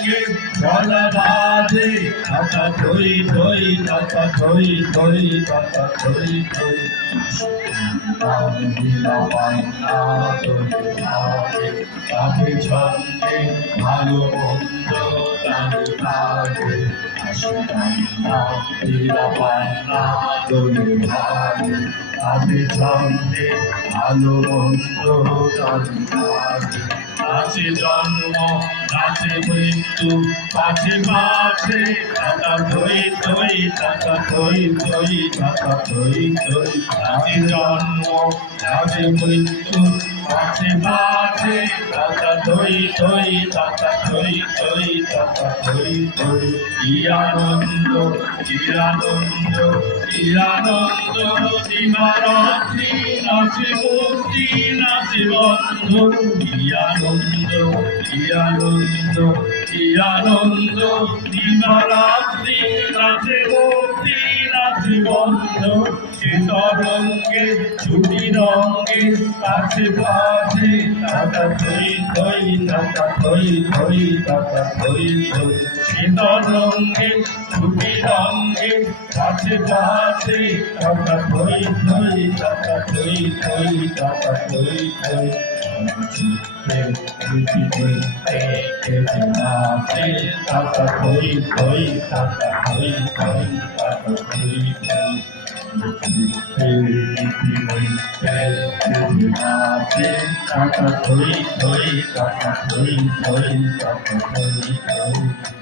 রঙে গলা বাজে টাকা থই থই টাকা থই থই টাকা থই থই কাঁধে ছন্দে ভালো মন্দ তালে কাঁধে হাসি কান্না লীলা পান্না তোলে ভাগে কাঁধে ছন্দে ভালো মন্দ তালে কাঁধে আছে জন্ম আছে মৃত্যু কাছে কাছে টাকা থই থই টাকা থই থই টাকা থই থই আছে জন্ম আছে মৃত্যু কাছে কাছে টাকা থই থই টাকা থই থই টাকা থই থই কি আনন্দ কি আনন্দ কি আনন্দ দিবারাত্রি নাচে মূর্তি নাচে বন্ধ কি আনন্দ কি আনন্দ কি আনন্দ দিবারাত্রি নাচে মূর্তি নাচে বন্ধ সে তরঙ্গে ছুটি রঙে কাছে কাছে টাকা থই থই টাকা থই থই টাকা থই থই সে তরঙ্গে ছুটি রঙে কাছে কাছে টাকা থই থই টাকা থই থই টাকা থই থই টাকা থই থই টাকা থই থই টাকা থই থই টাকা থই থই টাকা থই থই টাকা থই থই